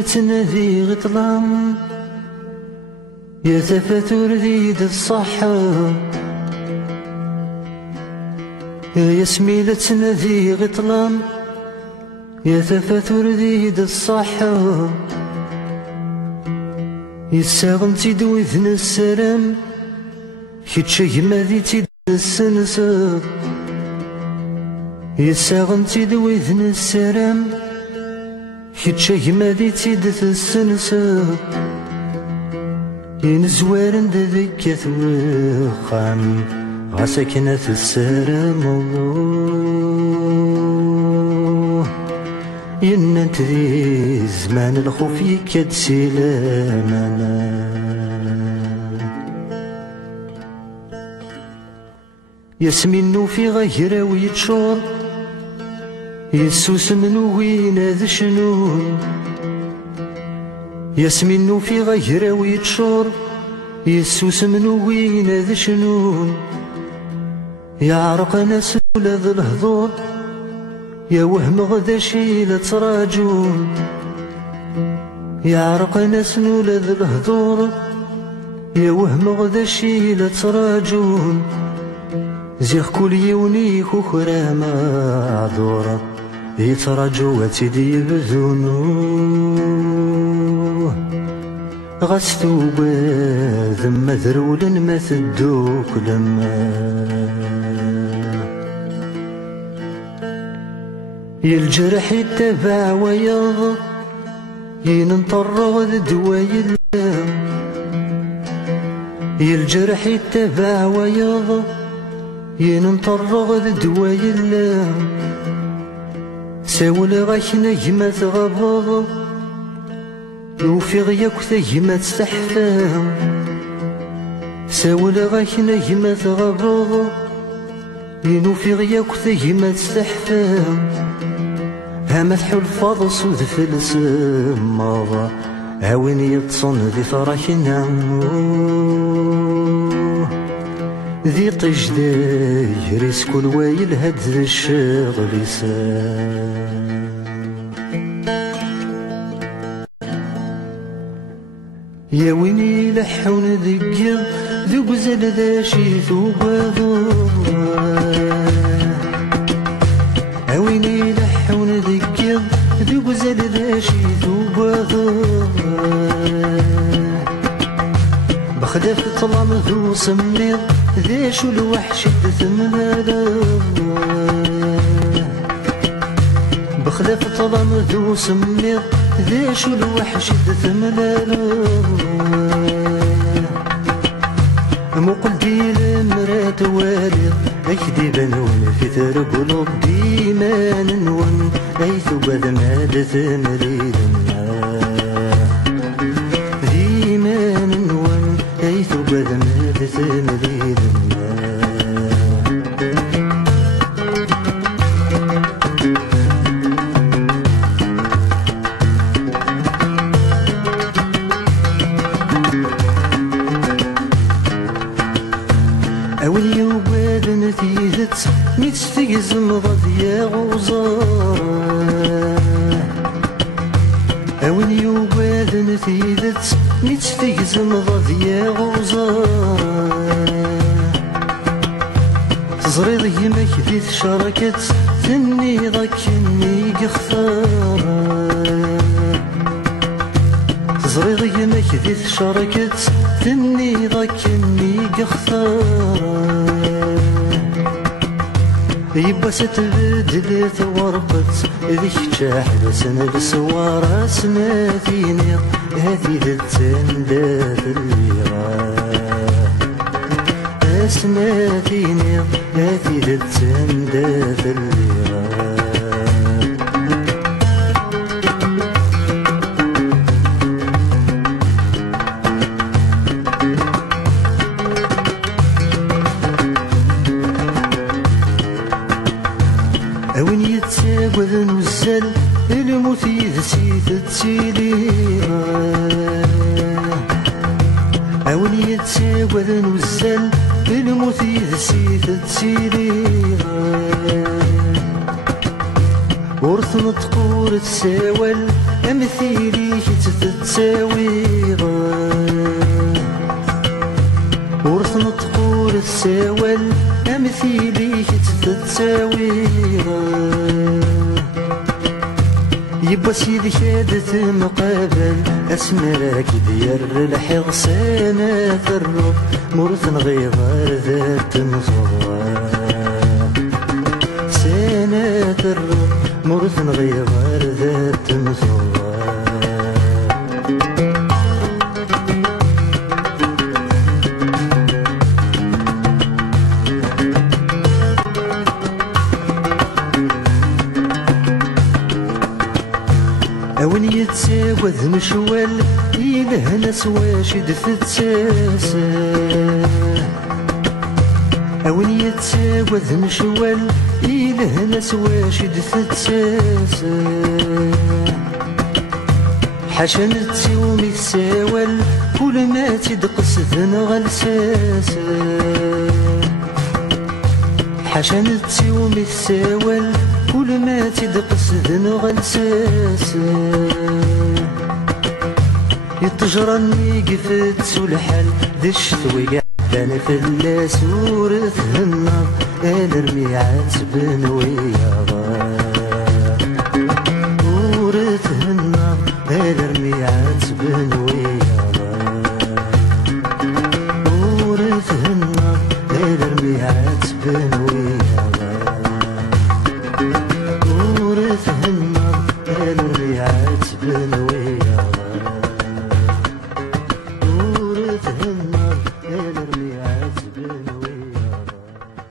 لا تنادي غطلان يا تفاتور ذيد الصحة يا اسمي لا تنادي غطلان يا تفاتور ذيد الصحة يساغن تيدوي ذن السلام كيتشي ماذي تيد السنسا يساغن تيدوي ذن السلام كيتشي ماذي تيد السنسا ينزوارن ذيك ثوخام غاسكنة السلام الله يننت ذي زمان الخوف يكاد سلامنا ياسمينو في غيره ويتشور يسوس منو وين هذا شنون ياسمينو في غيره ويتشور يسوس منو وين هذا شنون يعرق ناس ولا ذا الهضور يا وهم غدا شي لا تراجون يعرق ناس ولا ذا الهضور يا وهم غدا شي لا تراجون زيخ كل يوني كوخرا معذورة يتراجو وتدي بذنوه غستو ذم ذرولا ما تدوك لما يالجرح يتبع ويض ينطرغ دواي اللام يالجرح يتبع ويض ينطرغ دواي اللام ساول غاك نجمة غبض يوفي غياك ثجمة تحفام ساول غاك نجمة غبض ينوفي غياك ثجمة تحفام هامت حلفاظ سود في السماضة هاوين يتصن ذي فرحنا ذي طجدي يريس كل وايل هد الشغل يسام يا ويني لحون ذكر ذو قزل ذا شي ثوباضو يا ويني لحون ذكر ذو قزل ذا شي ثوباضو بخدف طلام ذو سمير ذي شو الوحش ثملالا بخلاف طلام ذو سمير ذي شو الوحش ثملالا مقل دي المرات والد ايدي بنون في ترقل ديما ننون ايثو بذ ماد ثمريدنا ديما ننون ايثو بذ ماد ثمريدنا أولي وباد نتيجت متستجزم ضديا غوزار أولي وباد نتيجت متستجزم ضديا غوزار تزريض يمك ذي شركت ثني ضك اني قخثار تزريض يمك ذي شركت ثني ضك اني قخثار يبا ستبدل ثوربت ذيك شاحد سنة بسوارة سناتيني هذي ذلتين ذات الليغة سناتيني هذي ذلتين ذات الليغة أوين يتساقذ نزل الموت يذسي تتسيليها أوين يتساقذ نزل الموت يذسي تتسيليها ورث نطقور تساول أمثيلي تتساوي ورث نطقور تساول أمثيلي تتساوي يبا سيدي كادت مقابل أسمرك دير الحيض سنة الروح مرث نغيظر ذات نصوار سنة الروح مرث نغيظر ذات نصوار أون يتساوذ مشوال إله ناس واشد تتساسا أون يتساوذ مشوال إله ناس واشد تتساسا حاشا نتساومي تساول كل ما تدقس ذنغ لساسا حاشا نتساومي تساول كل ما تدقس ذنغ لساسا يتجرني قفت والحال ذي الشتوي قعدان فلاس ورث النار الرمي عاتبن ويا ورث النار الرمي عاتبن ويا ورث النار الرمي عاتبن ويا